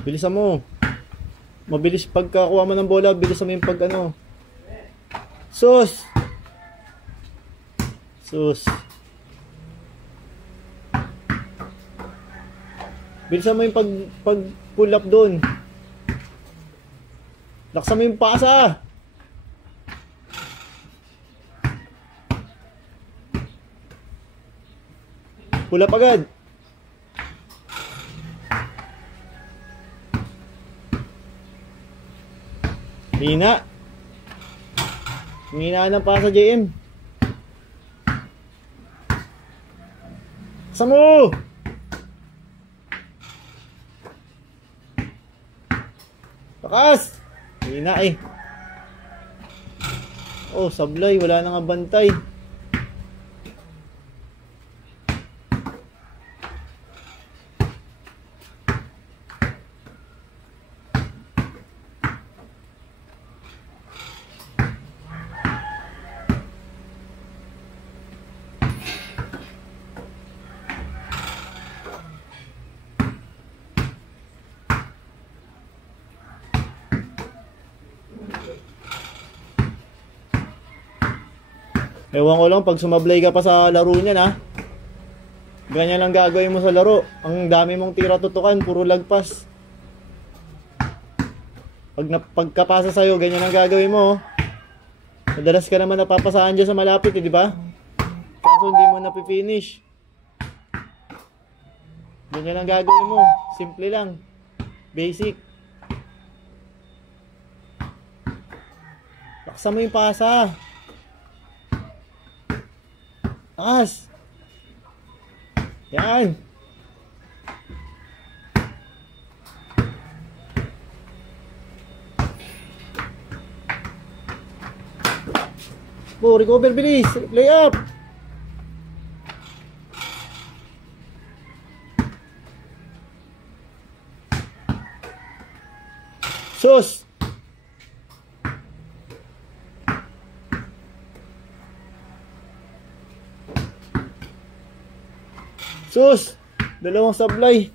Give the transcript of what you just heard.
Bilisan mo. Mabilis pagkakuha mo ng bola, bilisan mo yung pag ano. Sus! Sus. Bilisan mo yung pag pull up doon. Laksan mo yung pasa. Pull up agad. Hina. Hina ng pasa, JM. Laksan mo. Lakas. Hina eh. Oh, sablay. Wala nang bantay. Ewan ko lang pag sumablay ka pa sa laro niyan ha. Ganyan lang gagawin mo sa laro. Ang dami mong tira tutukan, puro lagpas. Pagkapasa sa'yo, ganyan ang gagawin mo. Madalas ka naman napapasaan dyan sa malapit di ba? Kaso hindi mo napifinish. Ganyan ang gagawin mo. Simple lang. Basic. Laksan mo yung pasa. Taas. Yan. Oh, recover bilis. Lay up. Sus. Sus, dalawang sablay.